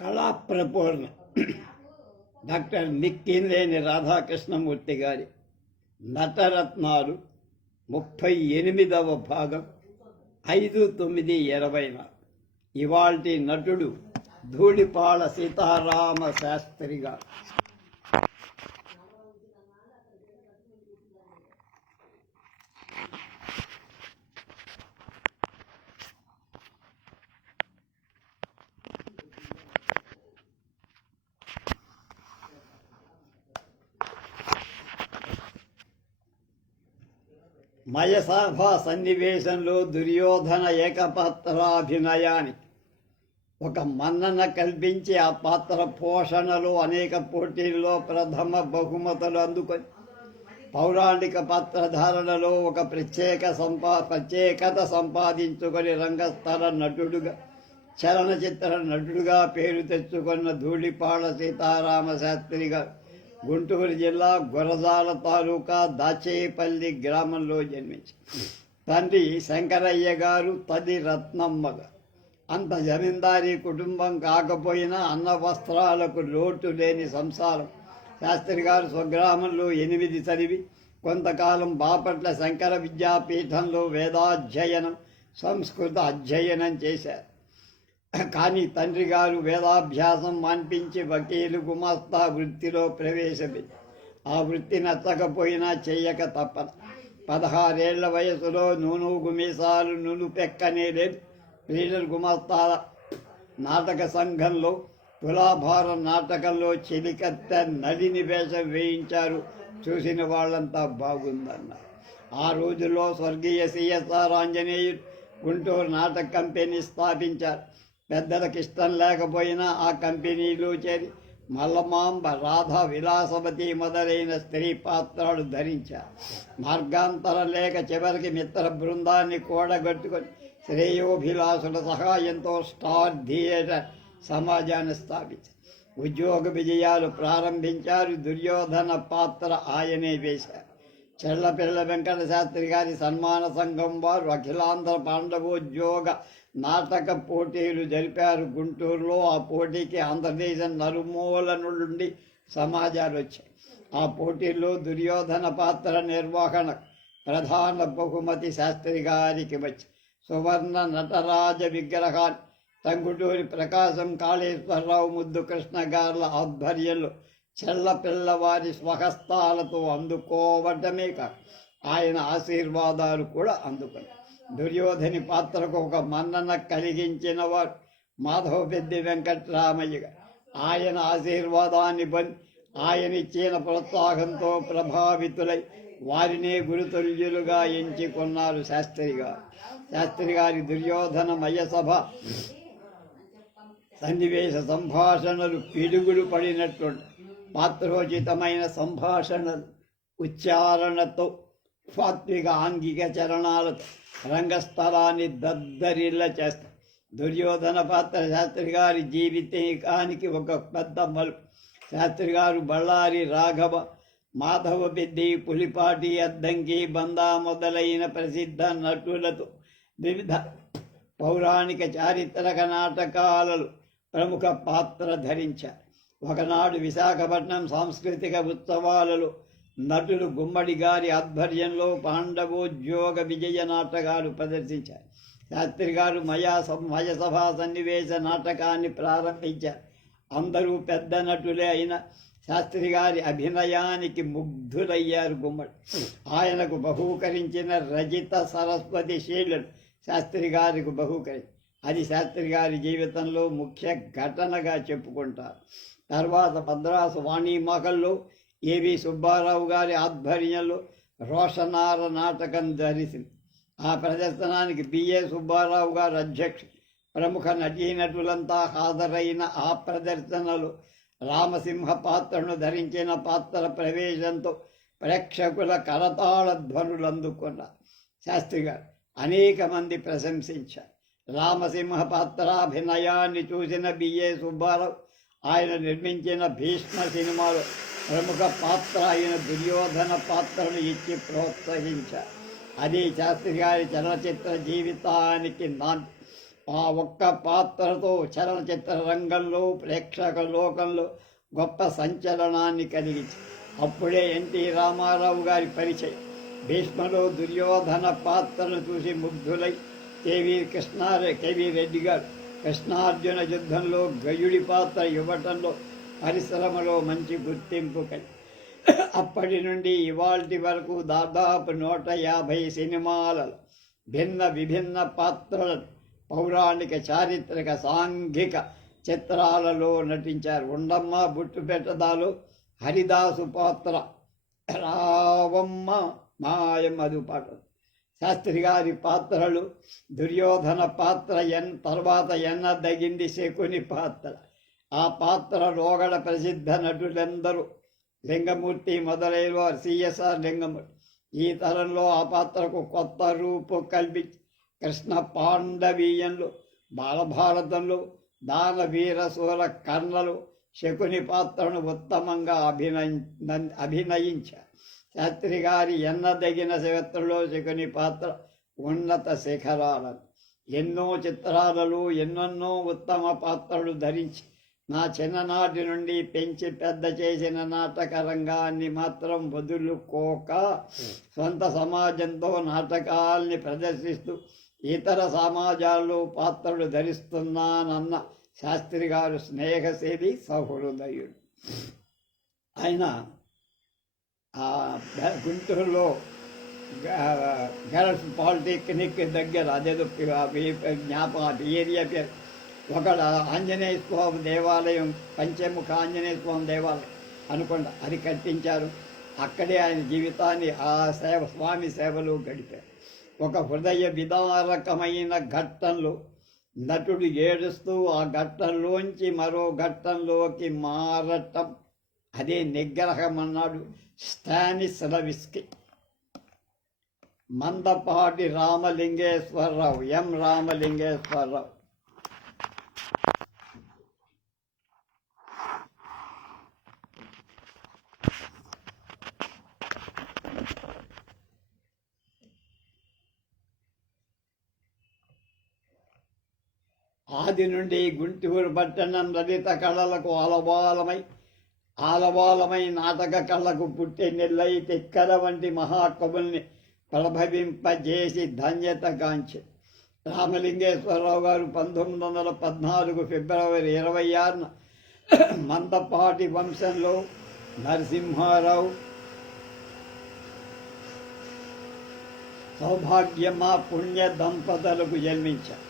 కళాప్రపూర్ణ. Doctor నిక్కింలేని Radhakrishnamurthy గారి నటరత్నాలు ముప్పై ఎనిమిదవ భాగం ఐదు తొమ్మిది ఇరవై నాలుగు. ఇవాల్టి నటుడు ధూళిపాళ సీతారామ శాస్త్రి గారు. మయసభ సన్నివేశంలో దుర్యోధన ఏకపాత్రాభినయానికి ఒక మన్నన కల్పించి ఆ పాత్ర పోషణలో అనేక పోటీల్లో ప్రథమ బహుమతులు అందుకొని పౌరాణిక పాత్రధారణలో ఒక ప్రత్యేక సంపా ప్రత్యేకత సంపాదించుకొని రంగస్థల నటుడుగా చలనచిత్ర నటుడుగా పేరు తెచ్చుకున్న ధూళిపాళ సీతారామ శాస్త్రిగా గుంటూరు జిల్లా గురజాల తాలూకా దాచేపల్లి గ్రామంలో జన్మించి తండ్రి శంకరయ్య గారు తది రత్నమ్మ అంత జమీందారీ కుటుంబం కాకపోయినా అన్న వస్త్రాలకు లోటు లేని సంసారం. శాస్త్రి గారు స్వగ్రామంలో ఎనిమిది చదివి కొంతకాలం బాపట్ల శంకర విద్యాపీఠంలో వేదాధ్యయనం సంస్కృత అధ్యయనం చేశారు. కానీ తండ్రి గారు వేదాభ్యాసం మాన్పించి వకీలు గుమాస్తా వృత్తిలో ప్రవేశపెట్టి ఆ వృత్తి నచ్చకపోయినా చెయ్యక తప్పదు. పదహారేళ్ళ వయసులో నూనె గుమీసాలు నును పెక్కనే లేదు లీడర్ గుమాస్తాల నాటక సంఘంలో తులాభార నాటకంలో చెలికత్త నలిని వేషం వేయించారు. చూసిన వాళ్ళంతా బాగుందన్నారు ఆ రోజుల్లో స్వర్గీయ సిఎస్ఆర్ ఆంజనేయుడు గుంటూరు నాటక కంపెనీ స్థాపించారు. పెద్దలకు ఇష్టం లేకపోయినా ఆ కంపెనీలు చేరి మల్లమాంబ రాధ విలాసవతి మొదలైన స్త్రీ పాత్రలు ధరించారు. మార్గాంతరం లేక చివరికి మిత్ర బృందాన్ని కూడగట్టుకొని శ్రేయోభిలాసుల సహాయంతో స్టార్ థియేటర్ సమాజాన్ని స్థాపించారు. ఉద్యోగ విజయాలు ప్రారంభించారు. దుర్యోధన పాత్ర ఆయనే వేశారు. చెల్లపిల్ల వెంకట శాస్త్రి గారి సన్మాన సంఘం వారు అఖిలాంధ్ర పాండవోద్యోగ నాటక పోటీలు జరిపారు. గుంటూరులో ఆ పోటీకి ఆంధ్రదేశం నలుమూల నుండి సమాజాలు వచ్చాయి. ఆ పోటీల్లో దుర్యోధన పాత్ర నిర్వహణ ప్రధాన బహుమతి శాస్త్రి గారికి వచ్చి సువర్ణ నటరాజ విగ్రహాన్ని తంగుటూరి ప్రకాశం కాళేశ్వరరావు ముద్దు కృష్ణ గారుల ఆధ్వర్యంలో చెల్ల పిల్లవారి స్వహస్తాలతో అందుకోవటమే కాదు ఆయన ఆశీర్వాదాలు కూడా అందుకుని. దుర్యోధని పాత్రకు ఒక మన్నన కలిగించిన వారు మాధవ పెద్ది ఆయన ఆశీర్వాదాన్ని పొంది ఆయన ఇచ్చిన ప్రోత్సాహంతో ప్రభావితులై వారినే గురుతుల్యులుగా ఎంచుకున్నారు శాస్త్రి గారు శాస్త్రి గారి దుర్యోధన మయసభ సన్నివేశ సంభాషణలు పిడుగులు పడినట్లుంటాయి. పాత్రోచితమైన సంభాషణ ఉచ్చారణతో సాత్విక ఆంగిక చరణాలతో రంగస్థలాన్ని దద్దరిల్ల చేస్తాయి. దుర్యోధన పాత్ర శాస్త్రి గారి జీవితానికి ఒక పెద్ద మలుపు. శాస్త్రి గారు బళ్ళారి రాఘవ మాధవ పెద్ది పులిపాటి అద్దంకి బందా మొదలైన ప్రసిద్ధ నటులతో వివిధ పౌరాణిక చారిత్రక నాటకాలలో ప్రముఖ పాత్ర ధరించారు. ఒకనాడు విశాఖపట్నం సాంస్కృతిక ఉత్సవాలలో నటులు గుమ్మడి గారి ఆధ్వర్యంలో పాండవోద్యోగ విజయ నాటకాలు ప్రదర్శించారు. శాస్త్రి గారు మయా మయసభా సన్నివేశ నాటకాన్ని ప్రారంభించారు. అందరూ పెద్ద నటులే అయిన శాస్త్రి గారి అభినయానికి ముగ్ధులయ్యారు గుమ్మడి. ఆయనకు బహూకరించిన రజిత సరస్వతి శీలను శాస్త్రి గారికి బహూకరి అది శాస్త్రి గారి జీవితంలో ముఖ్య ఘటనగా చెప్పుకుంటారు. తర్వాత మద్రాసు వాణిమహల్లో ఏవి సుబ్బారావు గారి ఆధ్వర్యంలో రోషనార నాటకం ధరిసింది ఆ ప్రదర్శనానికి బిఏ సుబ్బారావు గారు అధ్యక్షుడు ప్రముఖ నటీనటులంతా హాజరైన ఆ ప్రదర్శనలు రామసింహ పాత్రను ధరించిన పాత్ర ప్రవేశంతో ప్రేక్షకుల కరతాళ ధ్వనులు అందుకున్నారు. శాస్త్రి గారు అనేక మంది ప్రశంసించారు. రామసింహ పాత్రాభినయాన్ని చూసిన బిఏ సుబ్బారావు ఆయన నిర్మించిన భీష్మ సినిమాలో ప్రముఖ పాత్ర అయిన దుర్యోధన పాత్రను ఇచ్చి ప్రోత్సహించారు అది శాస్త్రి గారి చలనచిత్ర జీవితానికి నాంది ఆ ఒక్క పాత్రతో చలనచిత్ర రంగంలో ప్రేక్షక లోకంలో గొప్ప సంచలనాన్ని కలిగించి. అప్పుడే ఎన్టీ రామారావు గారి పరిచయం. భీష్మలో దుర్యోధన పాత్రను చూసి ముగ్ధులై కేవీ కృష్ణారె కేవీ రెడ్డి గారు కృష్ణార్జున యుద్ధంలో గయుడి పాత్ర ఇవ్వటంలో పరిశ్రమలో మంచి గుర్తింపు కలి అప్పటి నుండి ఇవాల్టి వరకు దాదాపు నూట యాభై సినిమాలలో భిన్న విభిన్న పాత్రల పౌరాణిక చారిత్రక సాంఘిక చిత్రాలలో నటించారు. ఉండమ్మ బుట్టుపెట్టదాలు హరిదాసు పాత్ర రావమ్మ మాయమ్మదు పాట శాస్త్రి గారి పాత్రలు దుర్యోధన పాత్ర ఎన్ తర్వాత ఎన్నదగింది శకుని పాత్ర. ఆ పాత్ర రోగడ ప్రసిద్ధ నటులందరూ. లింగమూర్తి మొదలైన వారు సిఎస్ఆర్ లింగమూర్తి. ఈ తరంలో ఆ పాత్రకు కొత్త రూపు కల్పించి కృష్ణ పాండవీయంలో బాలభారతంలో దానవీర సూర కర్ణలు శకుని పాత్రను ఉత్తమంగా అభినయ అభినయించారు. శాస్త్రి గారి ఎన్నదగిన చరిత్రలో శకుని పాత్ర ఉన్నత శిఖరాలను. ఎన్నో చిత్రాలలో ఎన్నెన్నో ఉత్తమ పాత్రలు ధరించి నా చిన్ననాటి నుండి పెంచి పెద్ద చేసిన నాటక రంగాన్ని మాత్రం వదులుకోక సొంత సమాజంతో నాటకాల్ని ప్రదర్శిస్తూ ఇతర సమాజాల్లో పాత్రలు ధరిస్తున్నానన్న శాస్త్రి గారు స్నేహశీలి సహృదయుడు. ఆయన ఆ గుంటూరులో గ- గర్ల్స్ పాలిటెక్నిక్ దగ్గర అదేదో ఆ జ్ఞాపకం ఏరియా పేరు ఒకడ ఆంజనేయ స్వామి దేవాలయం పంచముఖ ఆంజనేయ స్వామి దేవాలయం అనుకోండి అది కట్టించారు. అక్కడే ఆయన జీవితాన్ని ఆ సేవ స్వామి సేవలో గడిపారు. ఒక హృదయ విదారకమైన ఘట్టంలో నటుడు ఏడుస్తూ ఆ ఘట్టంలోంచి మరో ఘట్టంలోకి మారటం అదే నిగ్రహం అన్నాడు స్టానిస్ రవిస్కి. మందపాటి రామలింగేశ్వరరావు ఎం రామలింగేశ్వరరావు. ఆది నుండి గుంటూరు పట్టణం లలిత కళలకు ఆలవాలమై ఆలవాలమై నాటక కళ్ళకు పుట్టే నెల్లై తెక్కల వంటి మహాకవుల్ని ప్రభవింపజేసి ధన్యత గాంచి. రామలింగేశ్వరరావు గారు పంతొమ్మిది వందల పద్నాలుగు ఫిబ్రవరి ఇరవై ఆరున మందపాటి వంశంలో నరసింహారావు సౌభాగ్యమా పుణ్య దంపతులకు జన్మించారు.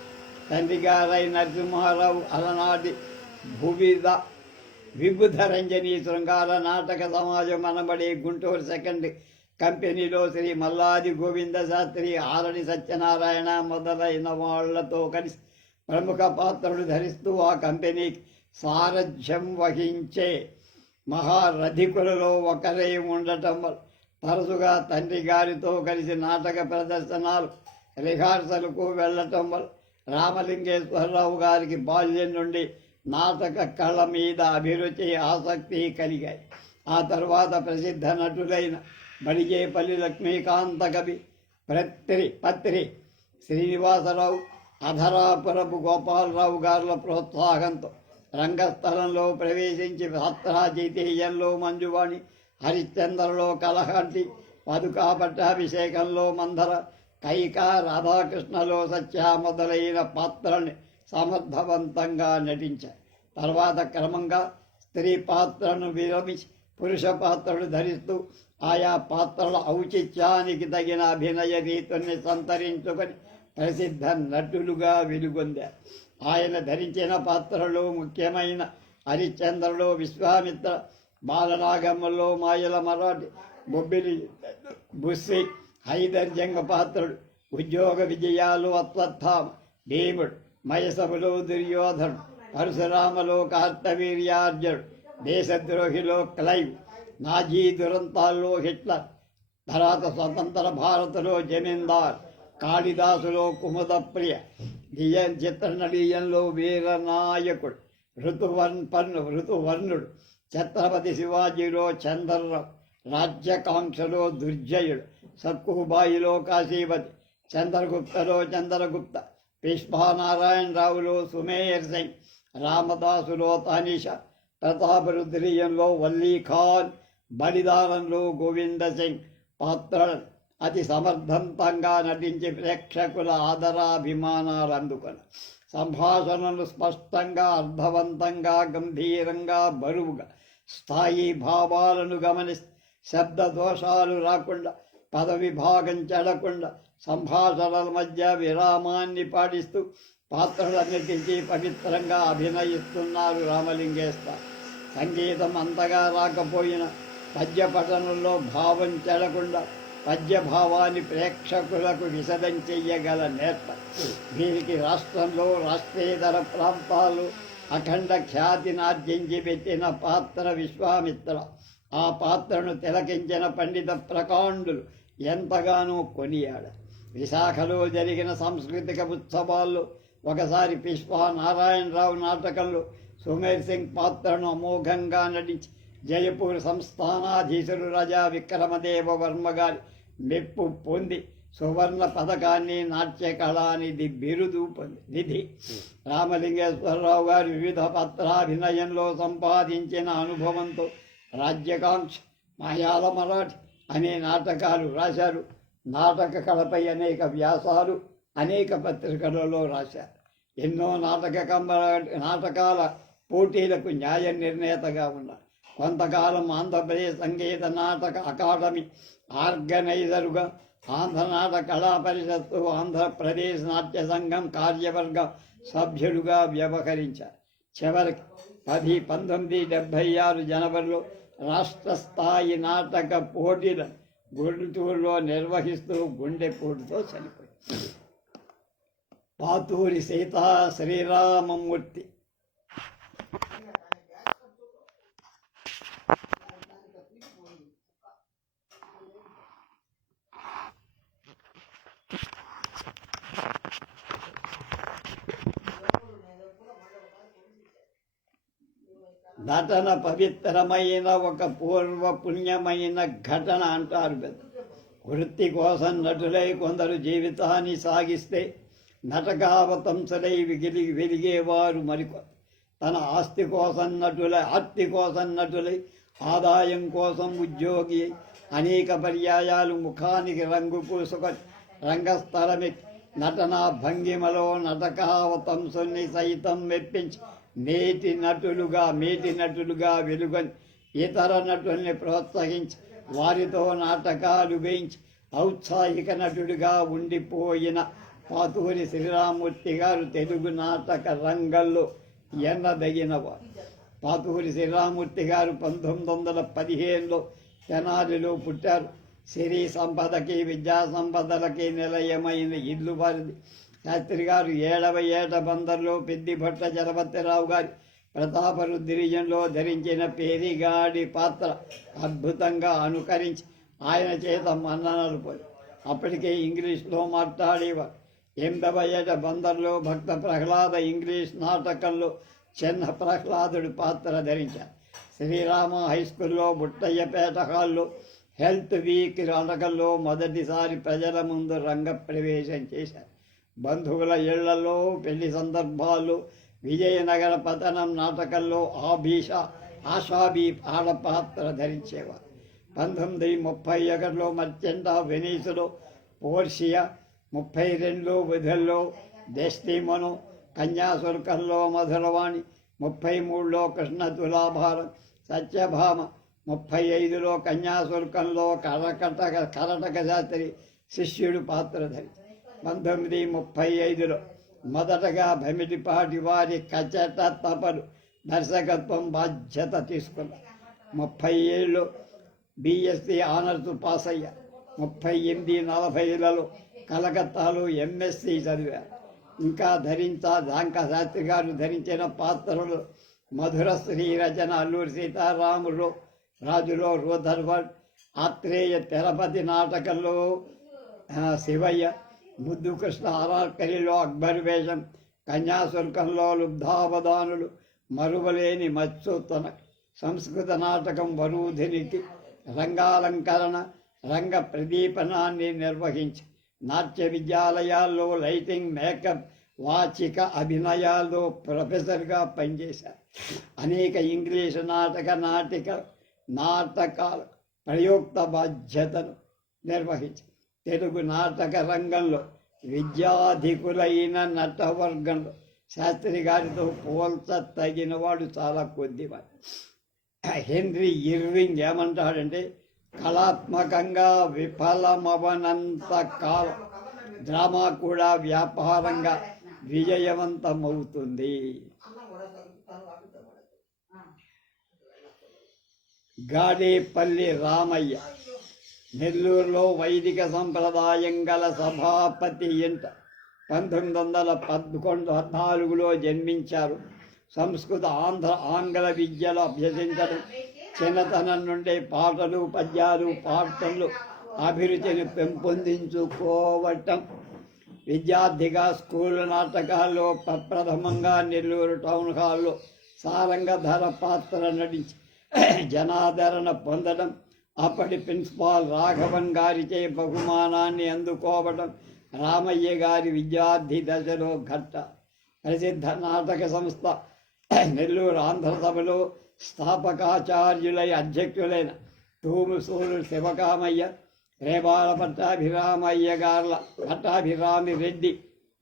తండ్రి గారై నరసింహారావు అలనాటి భువిద విబుధ రంజని శృంగార నాటక సమాజం అనబడే గుంటూరు సెకండ్ కంపెనీలో శ్రీ మల్లాది గోవింద శాస్త్రి ఆరణి సత్యనారాయణ మొదలైన వాళ్ళతో కలిసి ప్రముఖ పాత్రలు ధరిస్తూ ఆ కంపెనీకి సారథ్యం వహించే మహారథికులలో ఒకరే ఉండటం తరచుగా తండ్రి గారితో కలిసి నాటక ప్రదర్శనలు రిహార్సల్కు వెళ్ళటం వల్ల రామలింగేశ్వరరావు గారికి బాల్యం నుండి నాటక కళ మీద అభిరుచి ఆసక్తి కలిగాయి. ఆ తర్వాత ప్రసిద్ధ నటులైన బడిజేపల్లి లక్ష్మీకాంత కవి ప్రత్రి పత్రి శ్రీనివాసరావు అధరాపురపు గోపాలరావు గారుల ప్రోత్సాహంతో రంగస్థలంలో ప్రవేశించి భద్రాజితీయంలో మంజువాణి హరిశ్చంద్రలో కలహంటి పదుకా పట్టాభిషేకంలో మందర కైక రాధాకృష్ణలో సత్య మొదలైన పాత్రల్ని సమర్థవంతంగా నటించారు. తర్వాత క్రమంగా స్త్రీ పాత్రను విరమించి పురుష పాత్రలు ధరిస్తూ ఆయా పాత్రల ఔచిత్యానికి తగిన అభినయ రీతుల్ని సంతరించుకొని ప్రసిద్ధ నటులుగా వెలుగొందారు. ఆయన ధరించిన పాత్రలో ముఖ్యమైన హరిశ్చంద్రలో విశ్వామిత్ర బాలనాగమ్మలో మాయల మరాఠి బొబ్బిలి బుస్సి హైదర్జంగ పాత్రుడు ఉద్యోగ విజయాలు అత్వత్థామ భీముడు మయసభలో దుర్యోధనుడు. పరశురామలో కార్తవీర్యార్జునుడు దేశద్రోహిలో క్లైవ్ నాజీ దురంతాల్లో హిట్లర్. తర్వాత స్వతంత్ర భారత్లో జమీందార్. కాళిదాసులో కుముదప్రియ. దియ చిత్రనడీయంలో వీరనాయకుడు. ఋతువర్ణ పన్ను ఋతువర్ణుడు. ఛత్రపతి శివాజీలో చంద్రరావు. రాజ్యకాంక్షలో దుర్జయుడు. సక్కుబాయిలో కాశీపతి చంద్రగుప్తలో చంద్రగుప్త. పుష్పానారాయణరావులో సుమేర్ సింగ్. రామదాసులో తానిష ప్రతాపరుద్రీయంలో వల్లీ ఖాన్ బలిదానంలో గోవింద సింగ్ పాత్ర అతి సమర్థంతంగా నటించి ప్రేక్షకుల ఆదరాభిమానాలు అందుకొని సంభాషణలు స్పష్టంగా అర్థవంతంగా గంభీరంగా బరువుగా స్థాయి భావాలను గమని శబ్ద దోషాలు రాకుండా పదవిభాగం చెడకుండా సంభాషణల మధ్య విరామాన్ని పాటిస్తూ పాత్రలన్నిటికీ పవిత్రంగా అభినయిస్తున్నారు రామలింగేశ్వర. సంగీతం అంతగా రాకపోయిన పద్య పఠనంలో భావం చెడకుండా పద్యభావాన్ని ప్రేక్షకులకు విశదం చెయ్యగల నేత వీరికి రాష్ట్రంలో రాష్ట్రేతర ప్రాంతాలు అఖండ ఖ్యాతిని ఆర్జించి పెట్టిన పాత్ర విశ్వామిత్ర. ఆ పాత్రను తిలకించిన పండిత ప్రకాండులు ఎంతగానో కొనియాడ విశాఖలో జరిగిన సాంస్కృతిక ఉత్సవాల్లో ఒకసారి పుష్ప నారాయణరావు నాటకంలో సుమేర్ సింగ్ పాత్రను అమోఘంగా నటించి జయపూర్ సంస్థానాధీశుడు రాజా విక్రమదేవ వర్మ గారి మెప్పు పొంది సువర్ణ పథకాన్ని నాట్య కళానిధి బిరుదు పొంది నిధి. రామలింగేశ్వరరావు గారు వివిధ పత్రాభినయంలో సంపాదించిన అనుభవంతో రాజ్యకాంక్ష మాయాల మరాఠి అనే నాటకాలు రాశారు. నాటక కళపై అనేక వ్యాసాలు అనేక పత్రికలలో రాశారు. ఎన్నో నాటక నాటకాల పోటీలకు న్యాయ నిర్ణేతగా ఉన్నారు. కొంతకాలం ఆంధ్రప్రదేశ్ సంగీత నాటక అకాడమీ ఆర్గనైజరుగా ఆంధ్ర నాటక కళా పరిషత్తు ఆంధ్రప్రదేశ్ నాట్య సంఘం కార్యవర్గ సభ్యుడుగా వ్యవహరించారు. చివరికి పది పంతొమ్మిది డెబ్భై ఆరు జనవరిలో రాష్ట్ర స్థాయి నాటక పోటీలను గుంటూరులో నిర్వహిస్తూ గుండెపోటుతో చనిపోయింది పాతూరి సీత శ్రీరామమూర్తి నటన పవిత్రమైన ఒక పూర్వ పుణ్యమైన ఘటన అంటారు వృత్తి కోసం నటులై కొందరు జీవితాన్ని సాగిస్తే నటకావతంసలై విగిలి వెలిగేవారు మరి తన ఆస్తి కోసం నటులై ఆస్తి కోసం నటులై ఆదాయం కోసం ఉద్యోగి అనేక పర్యాయాలు ముఖానికి రంగు పూసుకొని రంగస్థలమి. నటనా భంగిమలో నటకావతంసుని సైతం మెప్పించి నేటి నటులుగా మేటి నటులుగా వెలుగొని ఇతర నటుల్ని ప్రోత్సహించి వారితో నాటకాలు వేయించి ఔత్సాహిక నటుడిగా ఉండిపోయిన పాతూరి శ్రీరామూర్తి గారు తెలుగు నాటక రంగంలో ఎన్నదగినవారు. పాతూరి శ్రీరామూర్తి గారు పంతొమ్మిది వందల పదిహేనులో తెనాలిలో పుట్టారు. సిరి సంపదకి విద్యా సంపదలకి నిలయమైన ఇల్లు వారిది. శాస్త్రి గారు ఏడవ ఏట బందర్లో పెద్ది భట్ట జలపతిరావు గారి ప్రతాపరుద్రిజంలో ధరించిన పేరిగాడి పాత్ర అద్భుతంగా అనుకరించి ఆయన చేత మన్ననలు పోయి అప్పటికే ఇంగ్లీష్లో మాట్లాడేవారు. ఎనిమిదవ ఏట బందర్లో భక్త ప్రహ్లాద ఇంగ్లీష్ నాటకంలో చిన్న ప్రహ్లాదుడి పాత్ర ధరించారు శ్రీరామ హై స్కూల్లో బుట్టయ్యపేట హాల్లో హెల్త్ వీక్ నాటకంలో మొదటిసారి ప్రజల ముందు రంగ ప్రవేశం చేశారు బంధువుల ఇళ్ళలో పెళ్ళి సందర్భాలు విజయనగర పతనం నాటకంలో ఆభీష ఆషాబీ ఆడపాత్ర ధరించేవారు. పంతొమ్మిది ముప్పై ఒకటిలో మర్చెంట్ ఆఫ్ వెనీసులో పోర్షియా ముప్పై రెండులో విధుల్లో దేశీమను కన్యాశుల్కంలో మధురవాణి ముప్పై మూడులో కృష్ణ తులాభారం సత్యభామ ముప్పై ఐదులో కన్యాశుల్కంలో కరకటక కరటక శాస్త్రి శిష్యుడు పాత్రధరి. పంతొమ్మిది ముప్పై ఐదులో మొదటగా భమిడిపాటి వారి కచట తపలు దర్శకత్వం బాధ్యత తీసుకున్నారు. ముప్పై ఏళ్ళు బిఎస్సి ఆనర్స్ పాస్ అయ్యా ముప్పై ఎనిమిది నలభైలలో కలకత్తాలో ఎంఎస్సి చదివారు ఇంకా ధరించా. జాంక శాస్త్రి గారు ధరించిన పాత్రలు మధుర శ్రీ రచన అల్లూరి సీతారాములు రాజులో రూధర్వర్డ్ ఆత్రేయ తిరుపతి నాటకంలో శివయ్య ముద్దు కృష్ణ అక్బర్ వేషం కన్యాశుల్కంలో లుబ్ధావధానులు మరువలేని మత్స్యోత్తన సంస్కృత నాటకం వరూధినికి రంగాలంకరణ రంగ ప్రదీపనాన్ని నిర్వహించి నాట్య విద్యాలయాల్లో లైటింగ్ మేకప్ వాచిక అభినయాల్లో ప్రొఫెసర్గా పనిచేశారు. అనేక ఇంగ్లీషు నాటక నాటిక నాటకాల ప్రయుక్త బాధ్యతను నిర్వహించారు. తెలుగు నాటక రంగంలో విద్యాధికులైన నటవర్గంలో శాస్త్రి గారితో పోల్చ తగిన వాడు చాలా కొద్దివాడు. హెన్రీ ఇర్వింగ్ ఏమంటాడంటే కళాత్మకంగా విఫలమవనంత కాలం డ్రామా కూడా వ్యాపారంగా విజయవంతమవుతుంది. గాడేపల్లి రామయ్య నెల్లూరులో వైదిక సంప్రదాయం గల సభాపతి ఇంట పంతొమ్మిది వందల పదకొండు పద్నాలుగులో జన్మించారు. సంస్కృత ఆంధ్ర ఆంగ్ల విద్యలు అభ్యసించడం చిన్నతనం నుండే పాటలు పద్యాలు పాటలు అభిరుచిని పెంపొందించుకోవటం. విద్యార్థిగా స్కూల్ నాటకాల్లో ప్రప్రథమంగా నెల్లూరు టౌన్ హాల్లో సారంగధర పాత్ర నటించి జనాదరణ పొందడం అప్పటి ప్రిన్సిపాల్ రాఘవన్ గారిచే బహుమానాన్ని అందుకోవడం రామయ్య గారి విద్యార్థి దశలో ఘట్ట. ప్రసిద్ధ నాటక సంస్థ నెల్లూరు ఆంధ్ర సభలో స్థాపకాచార్యులై అధ్యక్షులైన తూముసూరు శివకామయ్య రేబాల పట్టాభిరామయ్య గార్ల పట్టాభిరామి రెడ్డి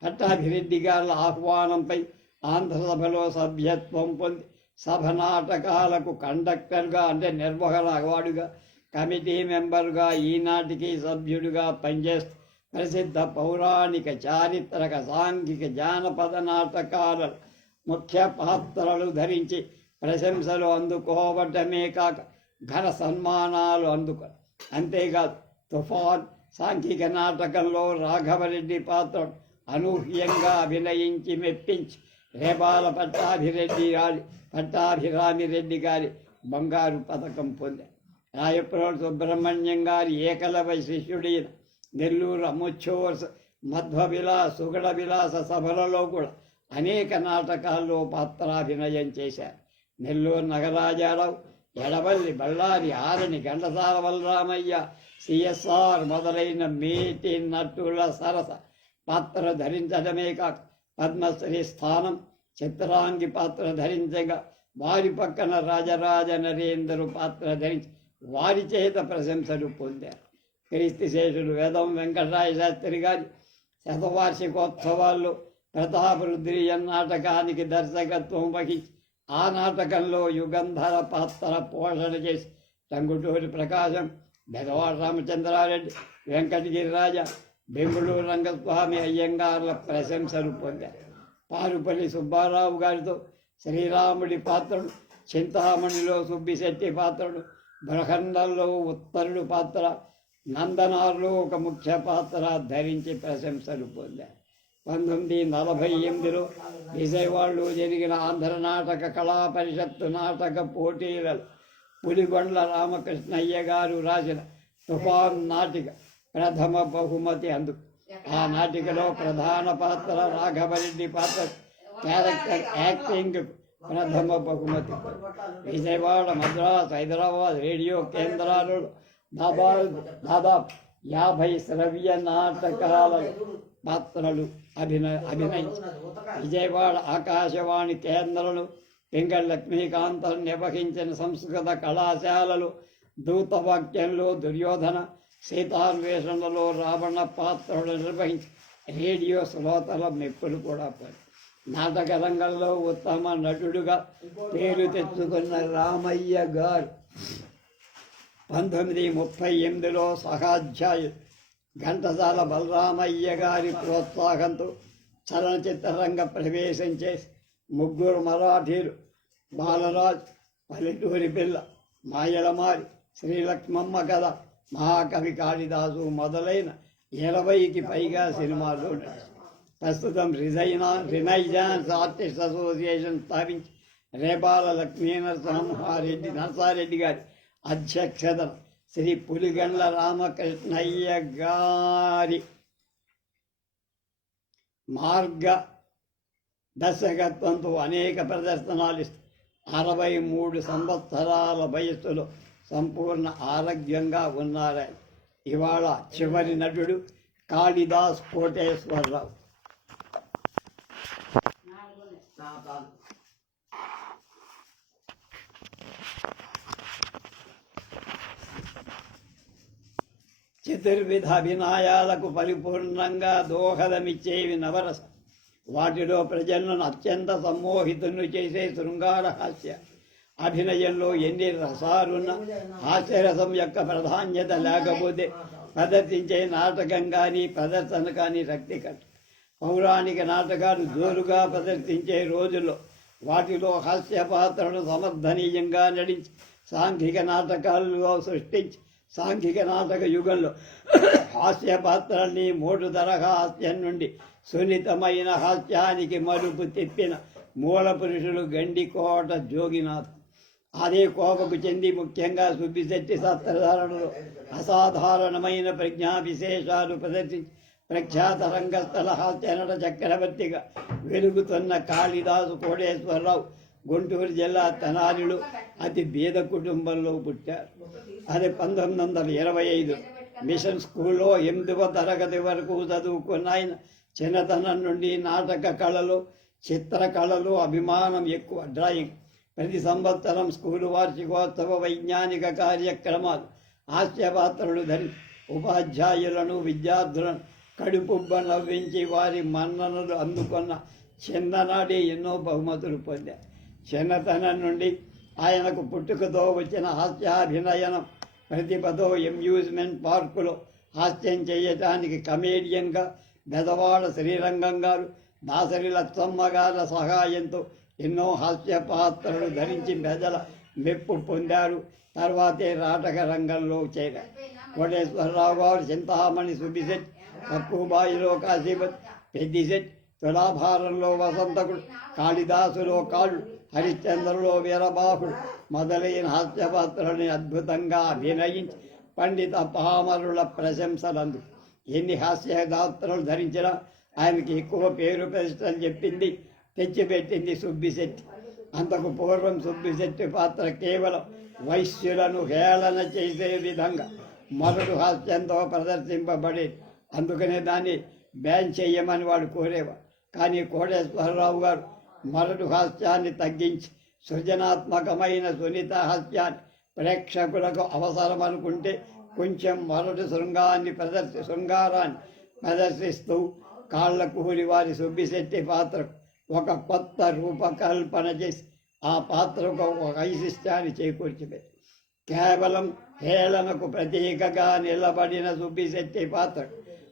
పట్టాభిరెడ్డి గార్ల ఆహ్వానంపై ఆంధ్రసభలో సభ్యత్వం పొంది సభ నాటకాలకు కండక్టర్గా అంటే నిర్వహణ అవార్డుగా కమిటీ మెంబర్గా ఈనాటికి సభ్యుడిగా పనిచేస్తూ ప్రసిద్ధ పౌరాణిక చారిత్రక సాంఘిక జానపద నాటకాల ముఖ్య పాత్రలు ధరించి ప్రశంసలు అందుకోవటమే కాక ఘన సన్మానాలు అందుకో. అంతేకాదు తుఫాన్ సాంఘిక నాటకంలో రాఘవరెడ్డి పాత్ర అనూహ్యంగా అభినయించి మెప్పించి రేపాల పట్టాభిరెడ్డి గారి పట్టాభిరామిరెడ్డి గారి బంగారు పథకం పొందారు. రాయప్రోడు సుబ్రహ్మణ్యం గారి ఏకలవ శిష్యుడైన నెల్లూరు అముచ్చోర్స్ మధ్వ విలాస్ సుగడ విలాస సభలలో కూడా అనేక నాటకాల్లో పాత్రాభినయం చేశారు. నెల్లూరు నగరాజారావు ఎడవల్లి బళ్ళారి ఆరణి ఘంటసాల బలరామయ్య సిఎస్ఆర్ మొదలైన మేటి నటుల సరస. పాత్ర ధరించడమే కాక పద్మశ్రీ స్థానం చిత్రాంగి పాత్ర ధరించగా వారి పక్కన రాజరాజ నరేంద్రు పాత్ర ధరించి వారి చేత ప్రశంసలు పొందారు. క్రీస్తుశేషుడు వేదం వెంకటరాయ శాస్త్రి గారి శతవార్షికోత్సవాల్లో ప్రతాపరుద్రీయ నాటకానికి దర్శకత్వం వహించి ఆ నాటకంలో యుగంధర పాత్ర పోషణ చేసి టంగుటూరి ప్రకాశం బెదవాడ రామచంద్రారెడ్డి వెంకటగిరిరాజ బెంగళూరు రంగస్వామి అయ్యంగార్ల ప్రశంసలు పొందారు. పారుపల్లి సుబ్బారావు గారితో శ్రీరాముడి పాత్రలు చింతామణిలో సుబ్బిశెట్టి పాత్రలు బ్రహండంలో ఉత్తరుడు పాత్ర నందనార్లో ఒక ముఖ్య పాత్ర ధరించి ప్రశంసలు పొందారు. పంతొమ్మిది నలభై ఎనిమిదిలో విజయవాడలో జరిగిన ఆంధ్ర నాటక కళా పరిషత్తు నాటక పోటీలలో పులిగొండ్ల రామకృష్ణయ్య గారు రాసిన తుఫాన్ నాటిక ప్రథమ బహుమతి అందు. ఆ నాటికలో ప్రధాన పాత్ర రాఘవరెడ్డి పాత్ర క్యారెక్టర్ యాక్టింగ్ ప్రథమ బహుమతి. విజయవాడ మద్రాస్ హైదరాబాద్ రేడియో కేంద్రాలలో దాదాపు దాదాపు యాభై శ్రవ్య నాటకాల పాత్రలు అభినయ అభిమయ విజయవాడ ఆకాశవాణి కేంద్రాలు పింగళ లక్ష్మీకాంతం నిర్వహించిన సంస్కృత కళాశాలలు దూతవాక్యంలో దుర్యోధన సీతాన్వేషణలో రావణ పాత్రలు నిర్వహించి రేడియో శ్రోతల మెప్పులు కూడా పొందారు. నాటక రంగంలో ఉత్తమ నటుడుగా పేరు తెచ్చుకున్న రామయ్య గారు పంతొమ్మిది ముప్పై ఎనిమిదిలో సహాధ్యాయు ఘంటసాల బలరామయ్య గారి ప్రోత్సాహంతో చలనచిత్రరంగ ప్రవేశం చేసి ముగ్గురు మరాఠీలు బాలరాజ్ పల్లెటూరి పిల్ల మాయలమారి శ్రీలక్ష్మమ్మ కథ మహాకవి కాళిదాసు మొదలైన ఇరవైకి పైగా సినిమాలు ప్రస్తుతం రిజైనా రినైజాన్స్ ఆర్టిస్ట్ అసోసియేషన్ స్థాపించి రేపాల లక్ష్మీనరసింహారెడ్డి నరసారెడ్డి గారి అధ్యక్షతన శ్రీ పులిగండ్ల రామకృష్ణయ్య గారి మార్గ దర్శకత్వంతో అనేక ప్రదర్శనలు అరవై మూడు సంవత్సరాల వయస్సులో సంపూర్ణ ఆరోగ్యంగా ఉన్నారు. ఇవాళ చివరి నటుడు కాళిదాస్ కోటేశ్వరరావు. చతుర్విధ అభినయాలకు పరిపూర్ణంగా దోహదమిచ్చేవి నవరస. వాటిలో ప్రజలను అత్యంత సమ్మోహితులను చేసే శృంగార హాస్య. అభినయంలో ఎన్ని రసాలున్న హాస్యరసం యొక్క ప్రాధాన్యత లేకపోతే ప్రదర్శించే నాటకం కానీ ప్రదర్శన కానీ రక్తి కట్టు పౌరాణిక నాటకాలు జోరుగా ప్రదర్శించే రోజుల్లో వాటిలో హాస్య పాత్రను సమర్థనీయంగా నడించి సాంఘిక నాటకాలు సృష్టించి సాంఘిక నాటక యుగంలో హాస్య పాత్రల్ని మూడు తరహా హాస్యం నుండి సున్నితమైన హాస్యానికి మలుపు తిప్పిన మూల పురుషులు గండికోట జోగినాథ్. అదే కోపకు చెంది ముఖ్యంగా సుబ్బిశెట్టి సత్రధారణలో అసాధారణమైన ప్రజ్ఞా విశేషాలు ప్రదర్శించి ప్రఖ్యాత రంగస్థల హాస్యనట చక్రవర్తిగా వెలుగుతున్న కాళిదాసు కోటేశ్వరరావు గుంటూరు జిల్లా తెనాలిలో అతి బీద కుటుంబంలో పుట్టారు. అది పంతొమ్మిది వందల ఇరవై ఐదు మిషన్ స్కూల్లో ఎనిమిదవ తరగతి వరకు చదువుకున్న ఆయన చిన్నతనం నుండి నాటక కళలు చిత్రకళలు అభిమానం ఎక్కువ డ్రాయింగ్. ప్రతి సంవత్సరం స్కూలు వార్షికోత్సవ వైజ్ఞానిక కార్యక్రమాలు హాస్యపాత్రలు ధరి ఉపాధ్యాయులను విద్యార్థులను కడుపుబ్బ నవ్వించి వారి మన్ననలు అందుకున్న చిన్ననాడే ఎన్నో బహుమతులు పొందారు. చిన్నతనం నుండి ఆయనకు పుట్టుకతో వచ్చిన హాస్యాభినయనం ప్రతిభతో అమ్యూజ్మెంట్ పార్కులో హాస్యం చేయటానికి కమేడియన్గా బెదవాడ శ్రీరంగం గారు దాసరి లచ్చమ్మ గారి సహాయంతో ఎన్నో హాస్య పాత్రలు ధరించి ప్రజల మెప్పు పొందారు. తర్వాతే నాటక రంగంలో చేరారు. కోటేశ్వరరావు గారు చింతామణి సుబిశెట్ తక్కువబాయిలో కాశీపతి పెద్దిశెట్ తులాభారంలో వసంతకుడు కాళిదాసులో కాళ్ళు హరిశ్చంద్రులో వీరబాహుడు మొదలైన హాస్యపాత్రని అద్భుతంగా అభినయించి పండిత పామరుల ప్రశంసలందు ఎన్ని హాస్యదాత్రలు ధరించినా ఆయనకి ఎక్కువ పేరు ప్రతిష్టలు చెప్పింది తెచ్చిపెట్టింది సుబ్బిశెట్టి. అంతకు పూర్వం సుబ్బిశెట్టి పాత్ర కేవలం వైశ్యులను హేళన చేసే విధంగా మొదటి హాస్యంతో ప్రదర్శింపబడేది. అందుకనే దాన్ని బ్యాన్ చేయమని వాడు కోరేవాడు. కానీ కోటేశ్వరరావు గారు మరటు హాస్యాన్ని తగ్గించి సృజనాత్మకమైన సునీత హాస్యాన్ని ప్రేక్షకులకు అవసరం అనుకుంటే కొంచెం మరటు శృంగాన్ని ప్రదర్శి శృంగారాన్ని ప్రదర్శిస్తూ కాళ్ళ కూలి వారి సుబ్బిశెట్టి పాత్ర ఒక కొత్త రూపకల్పన చేసి ఆ పాత్రకు ఒక వైశిష్ట్యాన్ని చేకూర్చిపోయి కేవలం హేళనకు ప్రతీకగా నిలబడిన సుబ్బిశెట్టి పాత్ర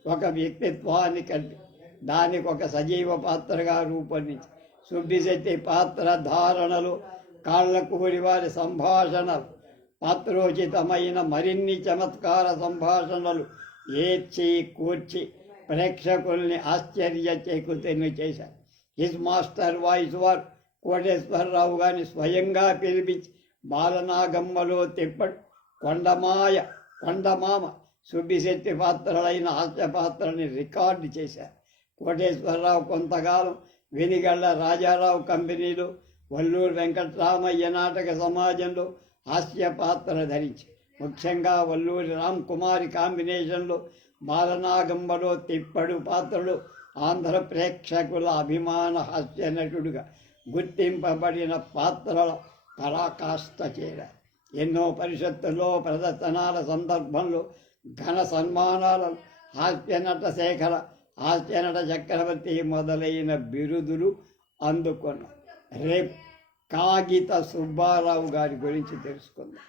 ఒక వ్యక్తిత్వాన్ని కలిపి దానికి ఒక సజీవ పాత్రగా రూపొందించి. సుబ్బిశెట్టి పాత్ర ధారణలు కాళ్ళకూరి వారి సంభాషణలు పాత్రోచితమైన మరిన్ని చమత్కార సంభాషణలు ఏడ్చి కూర్చి ప్రేక్షకుల్ని ఆశ్చర్య చేకూర్తిని చేశారు. హిజ్ మాస్టర్ వాయిస్ వారు కోటేశ్వరరావు గారిని స్వయంగా పిలిపించి బాలనాగమ్మలో తిప్పడు. కొండమాయ కొండమామ సుబ్బిశెట్టి పాత్రలైన హాస్య పాత్రని రికార్డు చేశారు. కోటేశ్వరరావు కొంతకాలం వెనిగళ్ళ రాజారావు కంపెనీలో వల్లూరు వెంకటరామయ్య నాటక సమాజంలో హాస్య పాత్ర ధరించి ముఖ్యంగా వల్లూరి రామ్ కుమారి కాంబినేషన్లో బాలనాగంబలో తిప్పడు పాత్రలు ఆంధ్ర ప్రేక్షకుల అభిమాన హాస్య నటుడుగా గుర్తింపబడిన పాత్రల పరాకాష్ట చేర. ఎన్నో పరిషత్తుల్లో ప్రదర్శనాల సందర్భంలో ఘన సన్మానాలను హాస్యనట శేఖర ఆచరణ చక్రవర్తి మొదలైన బిరుదులు అందుకున్నాం. రేపు కాగిత సుబ్బారావు గారి గురించి తెలుసుకుందాం.